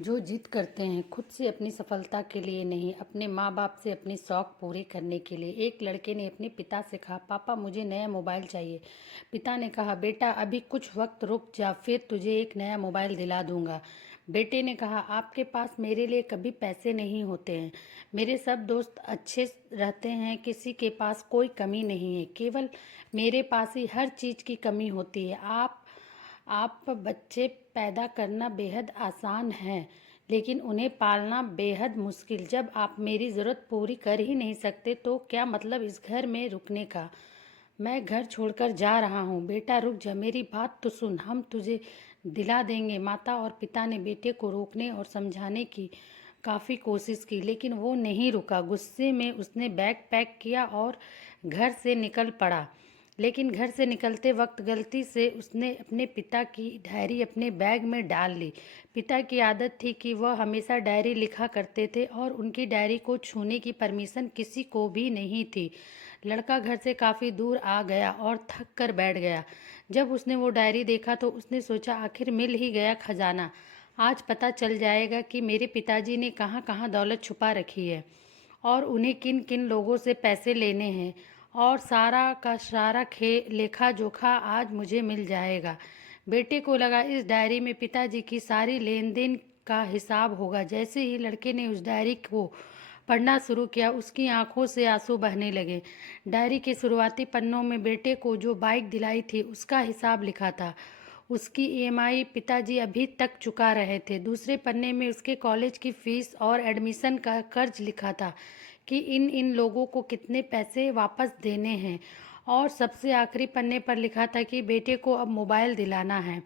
जो जिद करते हैं खुद से अपनी सफलता के लिए नहीं, अपने माँ बाप से अपने शौक पूरे करने के लिए। एक लड़के ने अपने पिता से कहा, पापा मुझे नया मोबाइल चाहिए। पिता ने कहा, बेटा अभी कुछ वक्त रुक जा, फिर तुझे एक नया मोबाइल दिला दूंगा। बेटे ने कहा, आपके पास मेरे लिए कभी पैसे नहीं होते हैं। मेरे सब दोस्त अच्छे रहते हैं, किसी के पास कोई कमी नहीं है, केवल मेरे पास ही हर चीज़ की कमी होती है। आप बच्चे पैदा करना बेहद आसान है, लेकिन उन्हें पालना बेहद मुश्किल। जब आप मेरी ज़रूरत पूरी कर ही नहीं सकते तो क्या मतलब इस घर में रुकने का। मैं घर छोड़कर जा रहा हूँ। बेटा रुक जा, मेरी बात तो सुन, हम तुझे दिला देंगे। माता और पिता ने बेटे को रोकने और समझाने की काफ़ी कोशिश की, लेकिन वो नहीं रुका। गुस्से में उसने बैग पैक किया और घर से निकल पड़ा। लेकिन घर से निकलते वक्त गलती से उसने अपने पिता की डायरी अपने बैग में डाल ली। पिता की आदत थी कि वह हमेशा डायरी लिखा करते थे और उनकी डायरी को छूने की परमिशन किसी को भी नहीं थी। लड़का घर से काफ़ी दूर आ गया और थक कर बैठ गया। जब उसने वो डायरी देखा तो उसने सोचा, आखिर मिल ही गया खजाना। आज पता चल जाएगा कि मेरे पिताजी ने कहाँ कहाँ दौलत छुपा रखी है और उन्हें किन किन लोगों से पैसे लेने हैं, और सारा का सारा लेखा जोखा आज मुझे मिल जाएगा। बेटे को लगा इस डायरी में पिताजी की सारी लेन देन का हिसाब होगा। जैसे ही लड़के ने उस डायरी को पढ़ना शुरू किया, उसकी आंखों से आंसू बहने लगे। डायरी के शुरुआती पन्नों में बेटे को जो बाइक दिलाई थी उसका हिसाब लिखा था। उसकी ईएमआई पिताजी अभी तक चुका रहे थे। दूसरे पन्ने में उसके कॉलेज की फीस और एडमिशन का कर्ज लिखा था कि इन इन लोगों को कितने पैसे वापस देने हैं। और सबसे आखिरी पन्ने पर लिखा था कि बेटे को अब मोबाइल दिलाना है,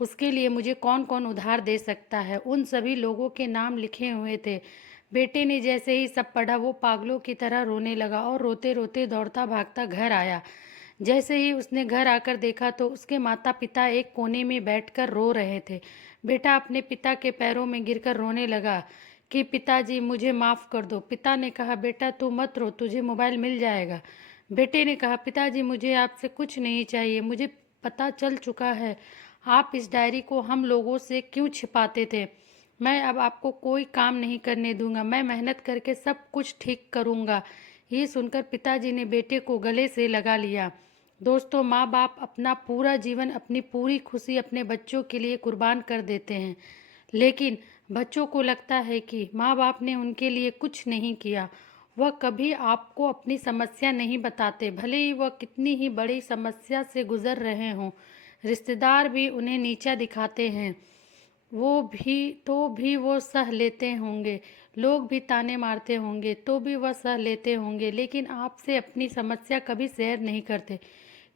उसके लिए मुझे कौन कौन उधार दे सकता है। उन सभी लोगों के नाम लिखे हुए थे। बेटे ने जैसे ही सब पढ़ा वो पागलों की तरह रोने लगा और रोते रोते दौड़ता भागता घर आया। जैसे ही उसने घर आकर देखा तो उसके माता पिता एक कोने में बैठकर रो रहे थे। बेटा अपने पिता के पैरों में गिरकर रोने लगा कि पिताजी मुझे माफ़ कर दो। पिता ने कहा, बेटा तू मत रो, तुझे मोबाइल मिल जाएगा। बेटे ने कहा, पिताजी मुझे आपसे कुछ नहीं चाहिए, मुझे पता चल चुका है आप इस डायरी को हम लोगों से क्यों छिपाते थे। मैं अब आपको कोई काम नहीं करने दूंगा, मैं मेहनत करके सब कुछ ठीक करूंगा। ये सुनकर पिताजी ने बेटे को गले से लगा लिया। दोस्तों, माँ बाप अपना पूरा जीवन, अपनी पूरी खुशी अपने बच्चों के लिए कुर्बान कर देते हैं, लेकिन बच्चों को लगता है कि माँ बाप ने उनके लिए कुछ नहीं किया। वह कभी आपको अपनी समस्या नहीं बताते, भले ही वह कितनी ही बड़ी समस्या से गुजर रहे हों। रिश्तेदार भी उन्हें नीचा दिखाते हैं, वो भी वो सह लेते होंगे। लोग भी ताने मारते होंगे तो भी वह सह लेते होंगे, लेकिन आपसे अपनी समस्या कभी शेयर नहीं करते,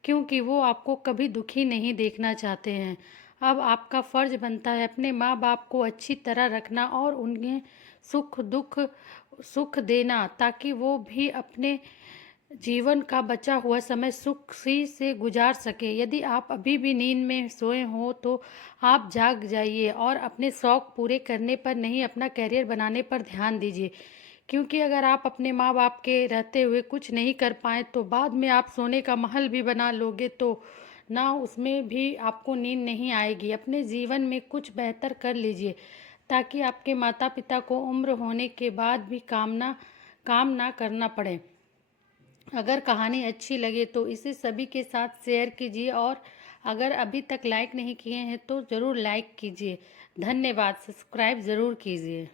क्योंकि वो आपको कभी दुखी नहीं देखना चाहते हैं। अब आपका फ़र्ज बनता है अपने माँ बाप को अच्छी तरह रखना और उन्हें सुख देना, ताकि वो भी अपने जीवन का बचा हुआ समय सुखी से गुजार सके। यदि आप अभी भी नींद में सोए हो तो आप जाग जाइए और अपने शौक पूरे करने पर नहीं, अपना करियर बनाने पर ध्यान दीजिए। क्योंकि अगर आप अपने माँ बाप के रहते हुए कुछ नहीं कर पाए तो बाद में आप सोने का महल भी बना लोगे तो ना उसमें भी आपको नींद नहीं आएगी। अपने जीवन में कुछ बेहतर कर लीजिए, ताकि आपके माता पिता को उम्र होने के बाद भी काम ना करना पड़े। अगर कहानी अच्छी लगे तो इसे सभी के साथ शेयर कीजिए, और अगर अभी तक लाइक नहीं किए हैं तो ज़रूर लाइक कीजिए। धन्यवाद। सब्सक्राइब ज़रूर कीजिए।